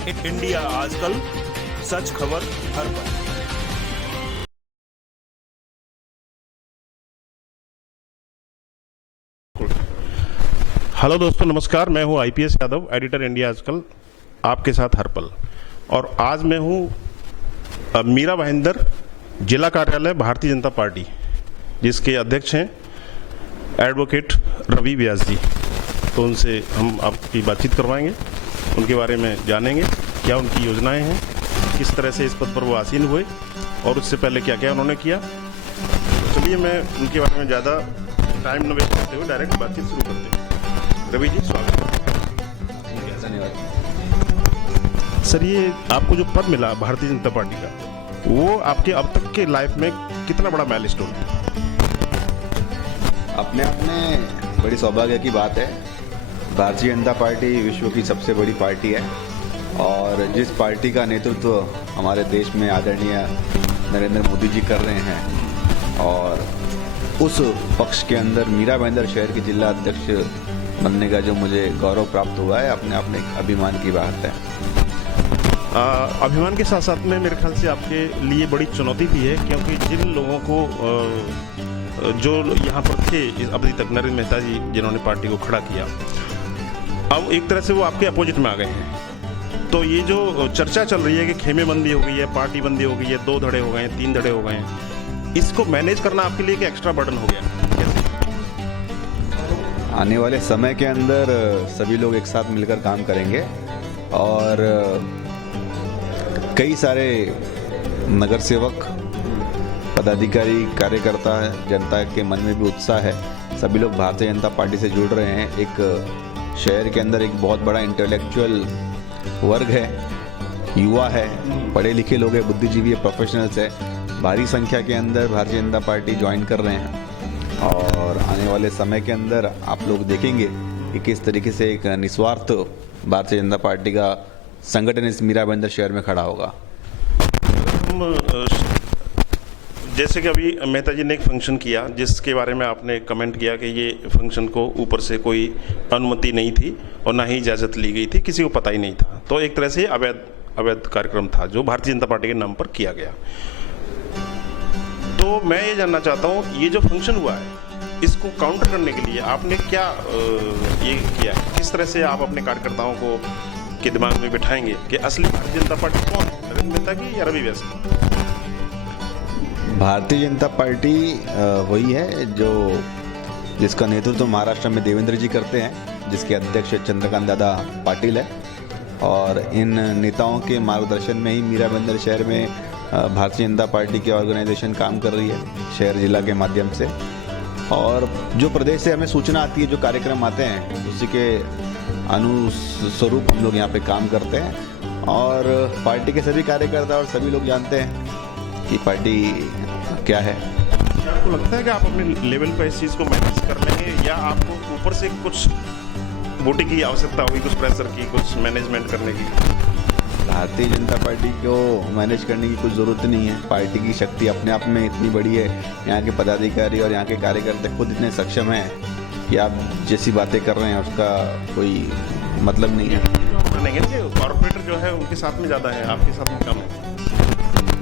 India आजकल, सच खबर हर पल। हेलो दोस्तों, नमस्कार। मैं हूं आईपीएस यादव, एडिटर इंडिया आजकल, आपके साथ हर पल। और आज मैं हूं मीरा भाईंदर, जिला कार्यालय भारतीय जनता पार्टी, जिसके अध्यक्ष हैं एडवोकेट रवि व्यास जी। तो उनसे हम आपकी बातचीत करवाएंगे, उनके बारे में जानेंगे, क्या उनकी योजनाएं हैं, किस तरह से इस पद पर वो आसीन हुए और उससे पहले क्या क्या उन्होंने किया। तो चलिए, मैं उनके बारे में ज़्यादा टाइम न वेस्ट करते हुए डायरेक्ट बातचीत शुरू करते हैं। रवि जी, स्वागत है। धन्यवाद सर, ये आपको जो पद मिला भारतीय जनता पार्टी का, वो आपके अब तक के लाइफ में कितना बड़ा माइलस्टोन है? अपने आप में बड़ी सौभाग्य की बात है। भारतीय जनता पार्टी विश्व की सबसे बड़ी पार्टी है और जिस पार्टी का नेतृत्व हमारे देश में आदरणीय नरेंद्र मोदी जी कर रहे हैं, और उस पक्ष के अंदर मीरा भाईंदर शहर के जिला अध्यक्ष बनने का जो मुझे गौरव प्राप्त हुआ है, अपने आप में एक अभिमान की बात है। अभिमान के साथ साथ में मेरे ख्याल से आपके लिए बड़ी चुनौती भी है, क्योंकि जिन लोगों को जो यहाँ पर थे अभी तक, नरेंद्र मेहता जी जिन्होंने पार्टी को खड़ा किया, अब एक तरह से वो आपके अपोजिट में आ गए हैं। तो ये जो चर्चा चल रही है कि खेमे बंदी हो गई है, पार्टी बंदी हो गई है, 2 धड़े हो गए हैं, 3 धड़े हो गए हैं, इसको मैनेज करना आपके लिए एक एक्स्ट्रा बर्डन हो गया? आने वाले समय के अंदर सभी लोग एक साथ मिलकर काम करेंगे और कई सारे नगर सेवक, पदाधिकारी, कार्यकर्ता, जनता के मन में भी उत्साह है। सभी लोग भारतीय जनता पार्टी से जुड़ रहे हैं। एक शहर के अंदर एक बहुत बड़ा इंटेलेक्चुअल वर्ग है, युवा है, पढ़े लिखे लोग हैं, बुद्धिजीवी है, प्रोफेशनल्स है। भारी संख्या के अंदर भारतीय जनता पार्टी ज्वाइन कर रहे हैं और आने वाले समय के अंदर आप लोग देखेंगे कि किस तरीके से एक निस्वार्थ भारतीय जनता पार्टी का संगठन इस मीरा भाईंदर शहर में खड़ा होगा। जैसे कि अभी मेहता जी ने एक फंक्शन किया, जिसके बारे में आपने कमेंट किया कि ये फंक्शन को ऊपर से कोई अनुमति नहीं थी और ना ही इजाज़त ली गई थी, किसी को पता ही नहीं था। तो एक तरह से अवैध कार्यक्रम था जो भारतीय जनता पार्टी के नाम पर किया गया। तो मैं ये जानना चाहता हूँ, ये जो फंक्शन हुआ है, इसको काउंटर करने के लिए आपने क्या ये किया, किस तरह से आप अपने कार्यकर्ताओं को के दिमाग में बिठाएंगे कि असली भारतीय जनता पार्टी कौन है, नरेंद्र मेहता की या रवि व्यास की? भारतीय जनता पार्टी वही है जिसका नेतृत्व महाराष्ट्र में देवेंद्र जी करते हैं, जिसके अध्यक्ष चंद्रकांत दादा पाटिल है, और इन नेताओं के मार्गदर्शन में ही मीरा भाईंदर शहर में भारतीय जनता पार्टी की ऑर्गेनाइजेशन काम कर रही है, शहर जिला के माध्यम से। और जो प्रदेश से हमें सूचना आती है, जो कार्यक्रम आते हैं, उसी के अनुस्वरूप हम लोग यहाँ पे काम करते हैं। और पार्टी के सभी कार्यकर्ता और सभी लोग जानते हैं कि पार्टी क्या है। क्या आपको लगता है कि आप अपने लेवल पर इस चीज़ को मैनेज कर लेंगे, या आपको ऊपर से कुछ बूटी की आवश्यकता होगी, कुछ प्रेशर की, कुछ मैनेजमेंट करने की? भारतीय जनता पार्टी को मैनेज करने की कोई ज़रूरत नहीं है। पार्टी की शक्ति अपने आप में इतनी बड़ी है, यहाँ के पदाधिकारी और यहाँ के कार्यकर्ता खुद इतने सक्षम हैं कि आप जैसी बातें कर रहे हैं उसका कोई मतलब नहीं है। मानेंगे कॉर्पोरेटर जो है उनके साथ में ज़्यादा है, आपके साथ में कम है?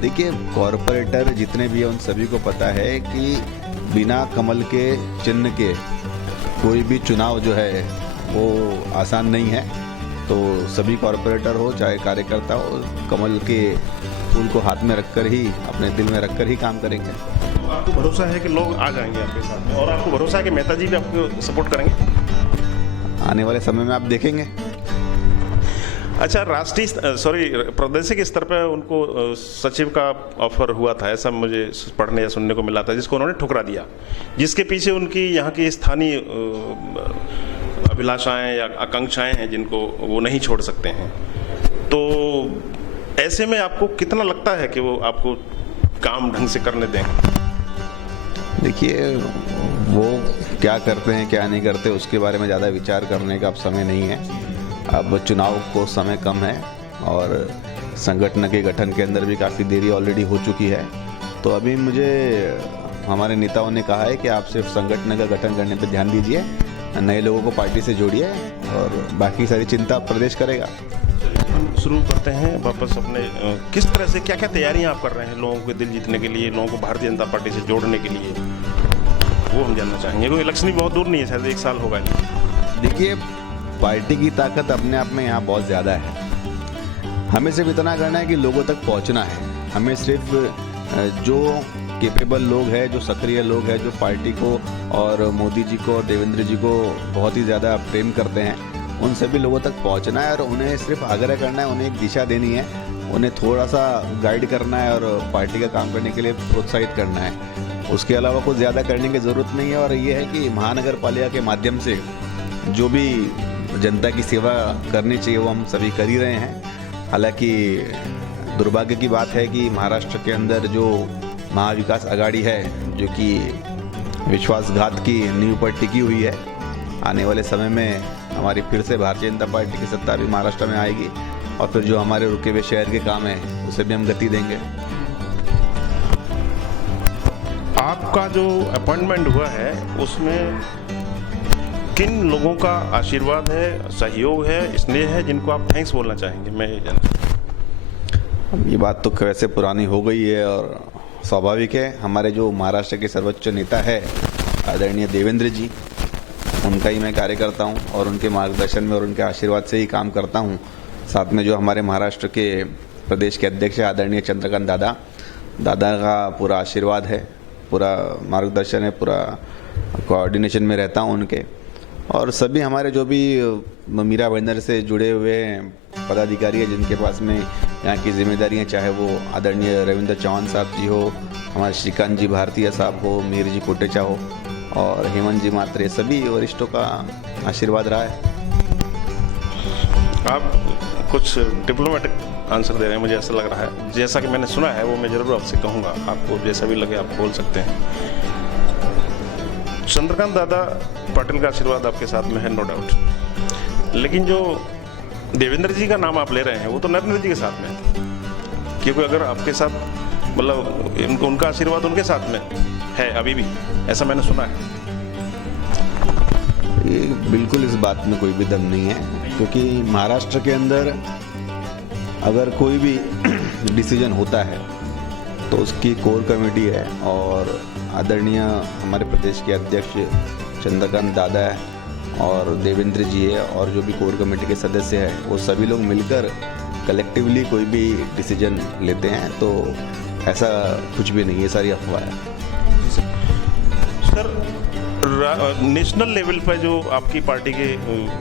देखिए, कॉरपोरेटर जितने भी हैं उन सभी को पता है कि बिना कमल के चिन्ह के कोई भी चुनाव जो है वो आसान नहीं है। तो सभी कॉरपोरेटर हो चाहे कार्यकर्ता हो, कमल के फूल को हाथ में रखकर ही, अपने दिल में रखकर ही काम करेंगे। तो आपको भरोसा है कि लोग आ जाएंगे आपके साथ में, और आपको भरोसा है कि मेहता जी भी आपको सपोर्ट करेंगे? आने वाले समय में आप देखेंगे। अच्छा, प्रादेशिक स्तर पर उनको सचिव का ऑफर हुआ था, ऐसा मुझे पढ़ने या सुनने को मिला था, जिसको उन्होंने ठुकरा दिया, जिसके पीछे उनकी यहाँ की स्थानीय अभिलाषाएं या आकांक्षाएं हैं जिनको वो नहीं छोड़ सकते हैं। तो ऐसे में आपको कितना लगता है कि वो आपको काम ढंग से करने देंगे? देखिए, वो क्या करते हैं क्या नहीं करते उसके बारे में ज़्यादा विचार करने का अब समय नहीं है। अब चुनाव को समय कम है और संगठन के गठन के अंदर भी काफ़ी देरी ऑलरेडी हो चुकी है। तो अभी मुझे हमारे नेताओं ने कहा है कि आप सिर्फ संगठन का गठन करने पर ध्यान दीजिए, नए लोगों को पार्टी से जोड़िए और बाकी सारी चिंता प्रदेश करेगा। शुरू करते हैं वापस अपने किस तरह से क्या क्या तैयारियां आप कर रहे हैं लोगों के दिल जीतने के लिए, लोगों को भारतीय जनता पार्टी से जोड़ने के लिए, वो हम जानना चाहेंगे। क्योंकि इलेक्शन भी बहुत दूर नहीं है, शायद 1 साल होगा नहीं। देखिए, पार्टी की ताकत अपने आप में यहाँ बहुत ज़्यादा है। हमें सिर्फ इतना करना है कि लोगों तक पहुँचना है। हमें सिर्फ जो कैपेबल लोग हैं, जो सक्रिय लोग हैं, जो पार्टी को और मोदी जी को और देवेंद्र जी को बहुत ही ज़्यादा प्रेम करते हैं, उन सभी लोगों तक पहुंचना है और उन्हें सिर्फ आग्रह करना है, उन्हें एक दिशा देनी है, उन्हें थोड़ा सा गाइड करना है और पार्टी का काम करने के लिए प्रोत्साहित करना है। उसके अलावा कुछ ज़्यादा करने की ज़रूरत नहीं है। और ये है कि महानगर पालिका के माध्यम से जो भी जनता की सेवा करनी चाहिए वो हम सभी कर ही रहे हैं। हालांकि दुर्भाग्य की बात है कि महाराष्ट्र के अंदर जो महाविकास आघाड़ी है, जो कि विश्वासघात की नींव पर टिकी हुई है, आने वाले समय में हमारी फिर से भारतीय जनता पार्टी की सत्ता भी महाराष्ट्र में आएगी और फिर जो हमारे रुके हुए शहर के काम हैं उसे भी हम गति देंगे। आपका जो अपॉइंटमेंट हुआ है उसमें किन लोगों का आशीर्वाद है, सहयोग है, स्नेह है, जिनको आप थैंक्स बोलना चाहेंगे? मैं ये जानना। ये बात तो वैसे पुरानी हो गई है और स्वाभाविक है। हमारे जो महाराष्ट्र के सर्वोच्च नेता है आदरणीय देवेंद्र जी, उनका ही मैं कार्य करता हूँ और उनके मार्गदर्शन में और उनके आशीर्वाद से ही काम करता हूँ। साथ में जो हमारे महाराष्ट्र के प्रदेश के अध्यक्ष है आदरणीय चंद्रकांत दादा का पूरा आशीर्वाद है, पूरा मार्गदर्शन है, पूरा कोऑर्डिनेशन में रहता हूँ उनके। और सभी हमारे जो भी मीरा भाईंदर से जुड़े हुए पदाधिकारी हैं, जिनके पास में यहाँ की जिम्मेदारियाँ, चाहे वो आदरणीय रविंद्र चौहान साहब जी हो, हमारे श्रीकांत जी भारतीय साहब हो, मीर जी कोटेचा हो और हेमंत जी मात्रे, सभी वरिष्ठों का आशीर्वाद रहा है। आप कुछ डिप्लोमेटिक आंसर दे रहे हैं, मुझे ऐसा लग रहा है। जैसा कि मैंने सुना है वो मैं ज़रूर आपसे कहूँगा, आपको जैसा भी लगे आप बोल सकते हैं। चंद्रकांत दादा पाटिल का आशीर्वाद आपके साथ में है, नो डाउट। लेकिन जो देवेंद्र जी का नाम आप ले रहे हैं वो तो नरेंद्र जी के साथ में है, क्योंकि अगर आपके साथ मतलब उनका आशीर्वाद उनके साथ में है अभी भी, ऐसा मैंने सुना है। ये बिल्कुल इस बात में कोई भी दम नहीं है, क्योंकि महाराष्ट्र के अंदर अगर कोई भी डिसीजन होता है तो उसकी कोर कमेटी है और आदरणीय हमारे प्रदेश के अध्यक्ष चंद्रकांत दादा है और देवेंद्र जी है और जो भी कोर कमेटी के सदस्य हैं, वो सभी लोग मिलकर कलेक्टिवली कोई भी डिसीजन लेते हैं। तो ऐसा कुछ भी नहीं है, सारी अफवाह है। सर, नेशनल लेवल पर जो आपकी पार्टी के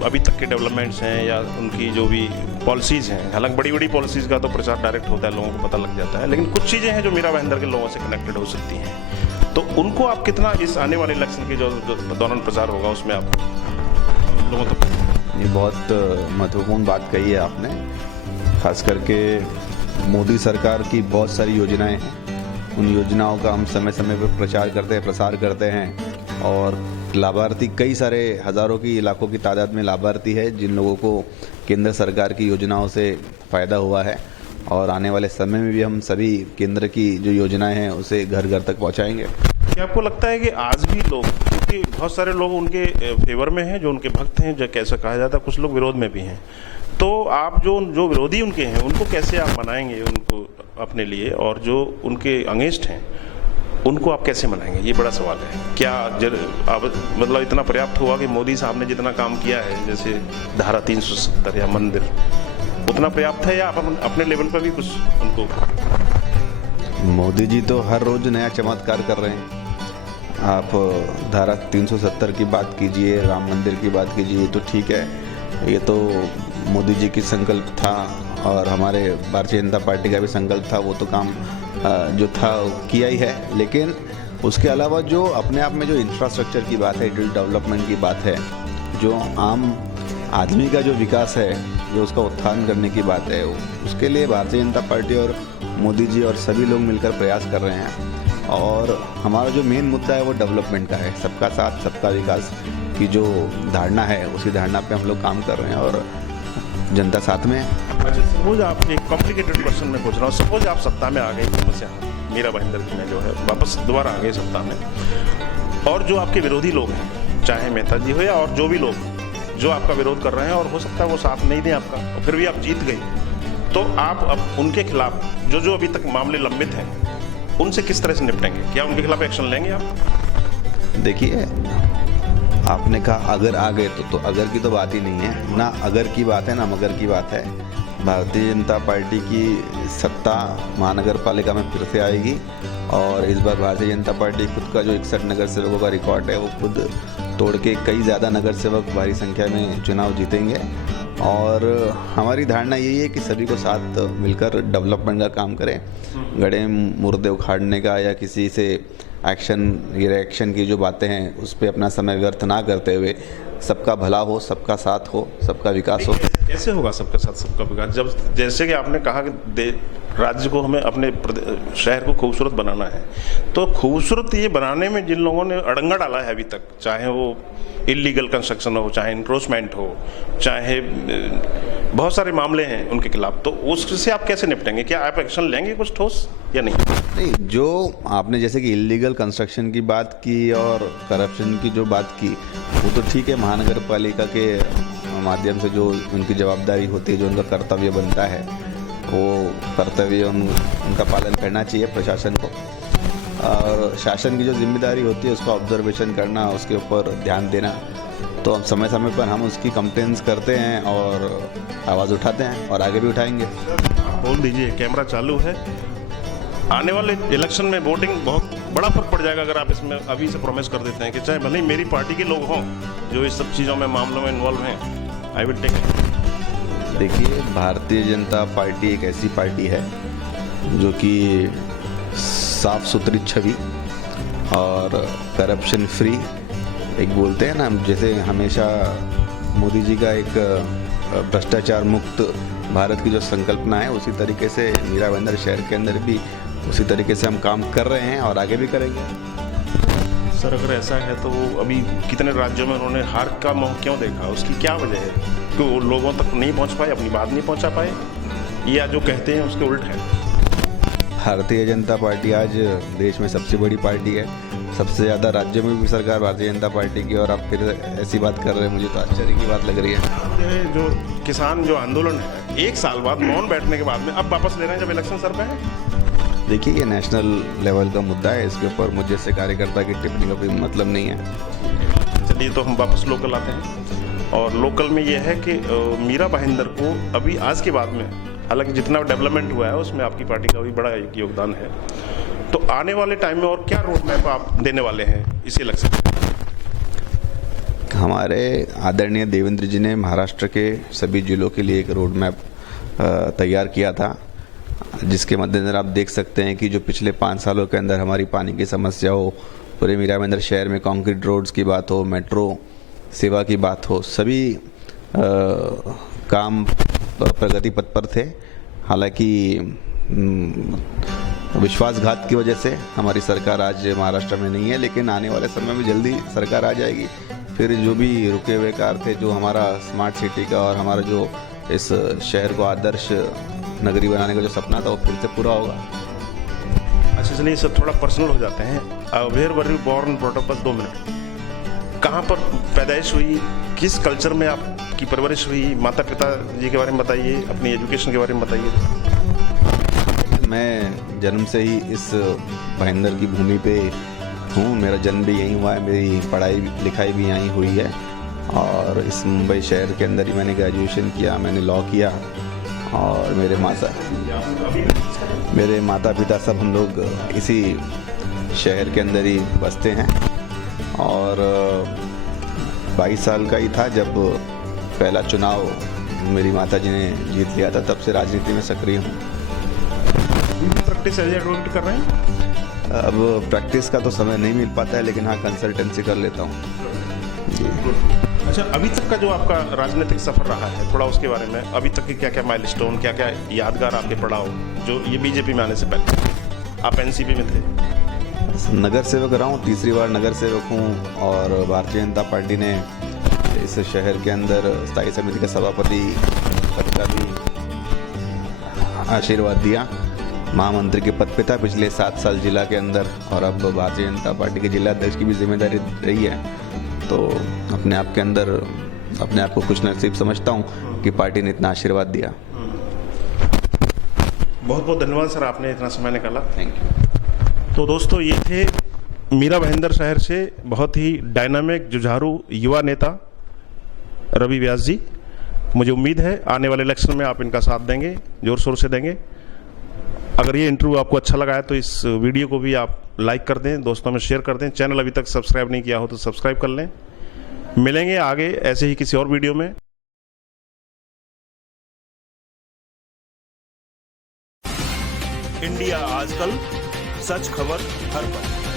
अभी तक के डेवलपमेंट्स हैं या उनकी जो भी पॉलिसीज़ हैं, हालांकि बड़ी बड़ी पॉलिसीज़ का तो प्रचार डायरेक्ट होता है, लोगों को पता लग जाता है, लेकिन कुछ चीज़ें हैं जो मीरा भाईंदर के लोगों से कनेक्टेड हो सकती हैं, तो उनको आप कितना इस आने वाले इलेक्शन के जो दौरान प्रचार होगा उसमें आप लोगों तक? ये बहुत महत्वपूर्ण बात कही है आपने। खास करके मोदी सरकार की बहुत सारी योजनाएं हैं, उन योजनाओं का हम समय समय पर प्रचार करते हैं, प्रसार करते हैं और लाभार्थी कई सारे हज़ारों की, लाखों की तादाद में लाभार्थी है जिन लोगों को केंद्र सरकार की योजनाओं से फ़ायदा हुआ है और आने वाले समय में भी हम सभी केंद्र की जो योजनाएं हैं उसे घर घर तक पहुंचाएंगे। क्या आपको लगता है कि आज भी लोग, क्योंकि बहुत सारे लोग उनके फेवर में हैं, जो उनके भक्त हैं, जो कैसा कहा जाता है, कुछ लोग विरोध में भी हैं, तो आप जो विरोधी उनके हैं उनको कैसे आप मनाएंगे उनको अपने लिए, और जो उनके अगेंस्ट हैं उनको आप कैसे मनाएंगे? ये बड़ा सवाल है। क्या मतलब इतना पर्याप्त हुआ कि मोदी साहब ने जितना काम किया है, जैसे धारा 370 या मंदिर, उतना पर्याप्त है, या आप अपने लेवल पर भी कुछ उनको? मोदी जी तो हर रोज़ नया चमत्कार कर रहे हैं। आप धारा 370 की बात कीजिए, राम मंदिर की बात कीजिए, तो ठीक है, ये तो मोदी जी की संकल्प था और हमारे भारतीय जनता पार्टी का भी संकल्प था, वो तो काम जो था किया ही है। लेकिन उसके अलावा जो अपने आप में जो इंफ्रास्ट्रक्चर की बात है, जो डेवलपमेंट की बात है, जो आम आदमी का जो विकास है, जो उसका उत्थान करने की बात है, उसके लिए भारतीय जनता पार्टी और मोदी जी और सभी लोग मिलकर प्रयास कर रहे हैं। और हमारा जो मेन मुद्दा है वो डेवलपमेंट का है, सबका साथ सबका विकास की जो धारणा है, उसी धारणा पे हम लोग काम कर रहे हैं और जनता साथ में है। अच्छा, सपोज आप, एक कॉम्प्लिकेटेड क्वेश्चन मैं पूछ रहा हूँ, सपोज आप सत्ता में आ गए, समस्या मीरा भाईंदर की में जो है वापस दोबारा आ गए सत्ता में, और जो आपके विरोधी लोग हैं, चाहे मेहता जी हो या और जो भी लोग जो आपका विरोध कर रहे हैं, और हो सकता है वो साथ नहीं दें आपका, और फिर भी आप जीत गए, तो आप अब उनके खिलाफ जो जो अभी तक मामले लंबित हैं उनसे किस तरह से निपटेंगे? क्या उनके खिलाफ एक्शन लेंगे आप? देखिए, आपने कहा अगर आ गए तो अगर की तो बात ही नहीं है ना, अगर की बात है ना मगर की बात है। भारतीय जनता पार्टी की सत्ता महानगर पालिका में फिर से आएगी और इस baar भारतीय जनता पार्टी खुद का जो 61 नगर सेवकों का रिकॉर्ड है वो खुद तोड़ के कई ज़्यादा नगर सेवक भारी संख्या में चुनाव जीतेंगे। और हमारी धारणा यही है कि सभी को साथ मिलकर डेवलपमेंट का काम करें, गड़े मुर्दे उखाड़ने का या किसी से एक्शन रिएक्शन की जो बातें हैं उस पर अपना समय व्यर्थ ना करते हुए सबका भला हो, सबका साथ हो, सबका विकास हो। कैसे होगा सबके साथ सबका विकास? जब जैसे कि आपने कहा कि राज्य को हमें अपने शहर को खूबसूरत बनाना है, तो खूबसूरत ये बनाने में जिन लोगों ने अड़ंगा डाला है अभी तक, चाहे वो इलीगल कंस्ट्रक्शन हो, चाहे इंक्रोचमेंट हो, चाहे बहुत सारे मामले हैं उनके खिलाफ, तो उससे आप कैसे निपटेंगे? क्या आप एक्शन लेंगे कुछ ठोस या नहीं? नहीं, जो आपने जैसे कि इलीगल कंस्ट्रक्शन की बात की और करप्शन की जो बात की, वो तो ठीक है, महानगर पालिका के माध्यम से जो उनकी जवाबदारी होती है, जो उनका कर्तव्य बनता है, वो कर्तव्य उनका पालन करना चाहिए प्रशासन को। और शासन की जो जिम्मेदारी होती है उसका ऑब्जर्वेशन करना, उसके ऊपर ध्यान देना, तो हम समय समय पर हम उसकी कंप्लेंट्स करते हैं और आवाज़ उठाते हैं और आगे भी उठाएंगे। आप बोल दीजिए, कैमरा चालू है। आने वाले इलेक्शन में वोटिंग बहुत बड़ा फर्क पड़ जाएगा अगर आप इसमें अभी से प्रॉमिस कर देते हैं कि चाहे भले ही मेरी पार्टी के लोग हों जो इस सब चीज़ों में मामलों में इन्वॉल्व हैं, आई विल टेक इट। देखिए, भारतीय जनता पार्टी एक ऐसी पार्टी है जो कि साफ सुथरी छवि और करप्शन फ्री, एक बोलते हैं ना, जैसे हमेशा मोदी जी का एक भ्रष्टाचार मुक्त भारत की जो संकल्पना है, उसी तरीके से मीरा भाईंदर शहर के अंदर भी उसी तरीके से हम काम कर रहे हैं और आगे भी करेंगे। सर, अगर ऐसा है तो अभी कितने राज्यों में उन्होंने हार का मुंह क्यों देखा? उसकी क्या वजह है कि वो लोगों तक नहीं पहुंच पाए, अपनी बात नहीं पहुंचा पाए, या जो कहते हैं उसके उल्ट है? भारतीय जनता पार्टी आज देश में सबसे बड़ी पार्टी है, सबसे ज़्यादा राज्यों में भी सरकार भारतीय जनता पार्टी की, और आप फिर ऐसी बात कर रहे हैं, मुझे तो आश्चर्य की बात लग रही है। जो किसान जो आंदोलन है, 1 साल बाद मौन बैठने के बाद में अब वापस ले रहे हैं जब इलेक्शन सर पे है। देखिए, ये नेशनल लेवल का मुद्दा है, इसके ऊपर मुझे से कार्यकर्ता की टिप्पणी का कोई मतलब नहीं है। चलिए, तो हम वापस लोकल आते हैं, और लोकल में ये है कि मीरा भाईंदर को अभी आज के बाद में, हालांकि जितना डेवलपमेंट हुआ है उसमें आपकी पार्टी का भी बड़ा एक योगदान है, तो आने वाले टाइम में और क्या रोड मैप आप देने वाले हैं इस इलेक्शन? हमारे आदरणीय देवेंद्र जी ने महाराष्ट्र के सभी जिलों के लिए एक रोड मैप तैयार किया था, जिसके मद्देनजर आप देख सकते हैं कि जो पिछले 5 सालों के अंदर हमारी पानी की समस्या हो, पूरे मीरा भाईंदर शहर में कंक्रीट रोड्स की बात हो, मेट्रो सेवा की बात हो, सभी काम प्रगति पथ पर थे। हालांकि विश्वासघात की वजह से हमारी सरकार आज महाराष्ट्र में नहीं है, लेकिन आने वाले समय में जल्दी सरकार आ जाएगी। फिर जो भी रुके हुए कार्य थे, जो हमारा स्मार्ट सिटी का और हमारा जो इस शहर को आदर्श नगरी बनाने का जो सपना था, वो फिर से पूरा होगा। अच्छा, चलिए सब थोड़ा पर्सनल हो जाते हैं। Where were you born brought up? 2 minute. कहाँ पर पैदाइश हुई, किस कल्चर में आपकी परवरिश हुई, माता पिता जी के बारे में बताइए, अपनी एजुकेशन के बारे में बताइए। मैं जन्म से ही इस भाईंदर की भूमि पे हूँ, मेरा जन्म भी यहीं हुआ है, मेरी पढ़ाई लिखाई भी यहीं हुई है, और इस मुंबई शहर के अंदर ही मैंने ग्रेजुएशन किया, मैंने लॉ किया, और मेरे माता पिता सब हम लोग इसी शहर के अंदर ही बसते हैं। और 22 साल का ही था जब पहला चुनाव मेरी माता जी ने जीत लिया था, तब से राजनीति में सक्रिय हूँ। प्रैक्टिस एज एडवोकेट कर रहे हैं? अब प्रैक्टिस का तो समय नहीं मिल पाता है, लेकिन हाँ, कंसल्टेंसी कर लेता हूँ। अच्छा, अभी तक का जो आपका राजनीतिक सफर रहा है, थोड़ा उसके बारे में, अभी तक के क्या क्या माइलस्टोन, क्या क्या यादगार आपके पड़ा हो, जो ये बीजेपी में आने से पहले आप एनसीपी में थे? नगर सेवक रहा हूँ, 3री बार नगर सेवक हूँ, और भारतीय जनता पार्टी ने इस शहर के अंदर स्थायी समिति का सभापति पद का भी आशीर्वाद दिया। महामंत्री के पद पे था पिछले 7 साल जिला के अंदर, और अब भारतीय जनता पार्टी के जिला अध्यक्ष की भी जिम्मेदारी रही है। तो अपने आप के अंदर अपने आप को खुश नसीब समझता हूँ कि पार्टी ने इतना आशीर्वाद दिया। बहुत बहुत धन्यवाद सर, आपने इतना समय निकाला। Thank you. तो दोस्तों, ये थे मीरा भाईंदर शहर से बहुत ही डायनामिक जुझारू युवा नेता रवि व्यास जी। मुझे उम्मीद है आने वाले इलेक्शन में आप इनका साथ देंगे, जोर शोर से देंगे। अगर ये इंटरव्यू आपको अच्छा लगा है तो इस वीडियो को भी आप लाइक कर दें, दोस्तों में शेयर कर दें। चैनल अभी तक सब्सक्राइब नहीं किया हो तो सब्सक्राइब कर लें। मिलेंगे आगे ऐसे ही किसी और वीडियो में। इंडिया आजकल, सच खबर हर पल।